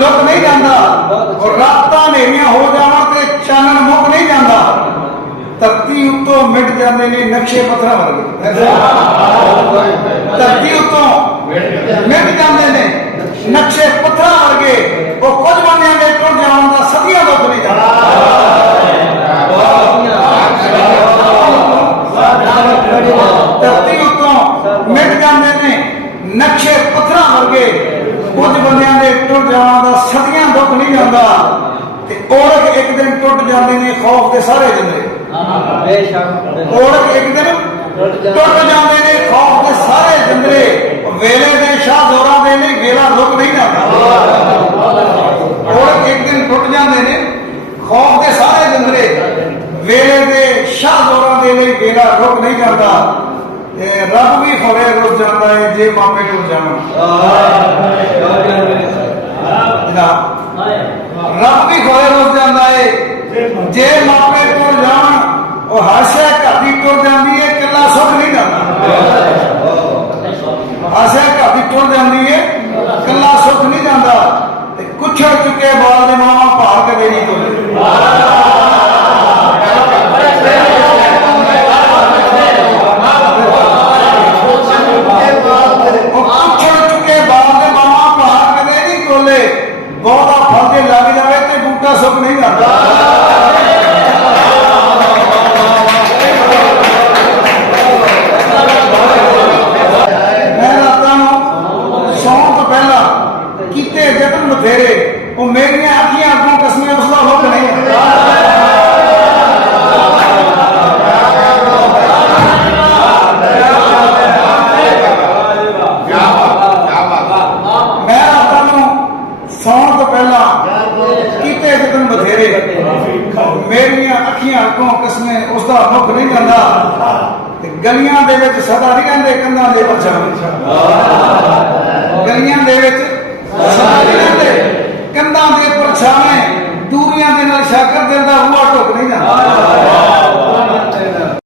ਸੂਰਜ ਲੁਕ ਨਹੀਂ ਜਾਂਦਾ ਔਰ ਰਾਤਾਂ ਹਨੇਰੀਆਂ ਹੋ ਜਾਵਣ ਤੇ ਚਾਨਣ ਮੁੱਕ ਨਹੀਂ ਜਾਂਦਾ ਧਰਤੀ ਉੱਤੋਂ ਮਿਟ ਜਾਂਦੇ ਨੇ ਨਕਸ਼ੇ ਪੱਥਰਾਂ ਵਰਗੇ ਧਰਤੀ ਉੱਤੋਂ ਮਿਟ ਜਾਂਦੇ ਨੇ ਨਕਸ਼ੇ ਪੱਥਰਾਂ ਵਰਗੇ ਉਹ ਕੁਝ ਬੰਦਿਆਂ ਦੇ ਟੁੱਟ ਜਾਣ ਦਾ ਸਦੀਆਂ ਦੁੱਖ ਨਹੀਂ ਜਾਂਦਾ ਧਰਤੀ ਉੱਤੋਂ ਮਿਟ ਜਾਂਦੇ ਨੇ ਨਕਸ਼ੇ ਪੱਥਰਾਂ ਵਰਗੇ ਕੁਝ ਬੰਦਿਆਂ ਦੇ ਟੁੱਟ ਜਾਣ ਦਾ ਸਦੀਆਂ ਦੁੱਖ ਨਹੀਂ ਜਾਂਦਾ ਤੇ ਔਰਤ ਇੱਕ ਦਿਨ ਟੁੱਟ ਜਾਂਦੇ ਨੇ ਖੌਫ ਦੇ ਸਾਰੇ ਜੰਦਰੇ ਬੇਸ਼ੱਕ ਔਰਤ ਇੱਕ ਦਿਨ ਟੁੱਟ ਜਾਂਦੇ ਨੇ, ਖੌਫ ਦੇ ਸਾਰੇ ਜੰਦਰੇ ਵੇਲੇ ਦੇ ਸ਼ਾਹ ਜ਼ੋਰਾਂ ਦੇ ਨੇ, ਵੇਲਾ ਰੁਕ ਨਹੀਂ ਜਾਂਦਾ। ਔਰਤ ਇੱਕ ਦਿਨ ਟੁੱਟ ਜਾਂਦੇ ਨੇ, ਖੌਫ ਦੇ ਸਾਰੇ ਜੰਦਰੇ ਵੇਲੇ ਦੇ ਸ਼ਾਹ ਜ਼ੋਰਾਂ ਦੇ ਲਈ ਵੇਲਾ ਰੁਕ ਨਹੀਂ ਜਾਂਦਾ। ਤੇ ਰੱਬ ਵੀ ਖੋਰੇ ਰੁਕ ਜਾਂਦਾ ਹੈ ਜੇ ਮਾਪੇ ਟੁੱਟ ਜਾਣ ਜਨਾਬ ਰੱਬ ਵੀ ਖੋਰੇ ਰੁਕ ਜਾਂਦਾ ਹੈ ਜੇ ਮਾਪੇ ਟੁੱਟ ਜਾਣ ਉਹ ਹਰ ਸ਼ੈ ਘਰ ਦੀ ਟੁੱਟ ਜਾਂਦੀ ਹੈ ਇਕੱਲਾ ਸੁੱਖ ਨਹੀਂ ਜਾਂਦਾ ਹਰ ਸ਼ੈ ਘਰ ਦੀ ਟੁੱਟ ਜਾਂਦੀ ਹੈ ਇਕੱਲਾ ਸੁੱਖ ਨਹੀਂ ਜਾਂਦਾ ਤੇ ਕੁਛੜ ਚੁੱਕੇ ਬਾਲ ਕੀਤੇ ਯਤਨ ਬਥੇਰੇ। ਉਹ ਮੇਰੀਆਂ ਅੱਖੀਆਂ ਅੱਗੋਂ ਕਸਮੀਆਂ ਉਸ ਦਾ ਹੁਕਮ ਨਹੀਂ ਮੈਂ ਰਾਤਾਂ ਨੂੰ ਸੌਣ ਤੋਂ ਪਹਿਲਾਂ ਕੀਤੇ ਯਤਨ ਬਥੇਰੇ। ਮੇਰੀਆਂ ਅੱਖੀਆਂ ਅੱਗੋਂ ਕਸਮੇ ਉਸ ਦਾ ਮੁਖ ਨਹੀਂ ਜਾਂਦਾ ਤੇ ਗਲੀਆਂ ਦੇ ਵਿੱਚ ਸਦਾ ਨਹੀਂ ਰਹਿੰਦੇ ਕੰਧਾਂ ਦੇ ਪਰਛਾਵੇਂ ਗਲੀਆਂ ਦੇ ਵਿੱਚ ਸਦਾ ਨਹੀਂ ਰਹਿੰਦੇ ਕੰਧਾਂ ਦੇ ਪਰਛਾਵੇਂ ਦੂਰੀਆਂ ਦੇ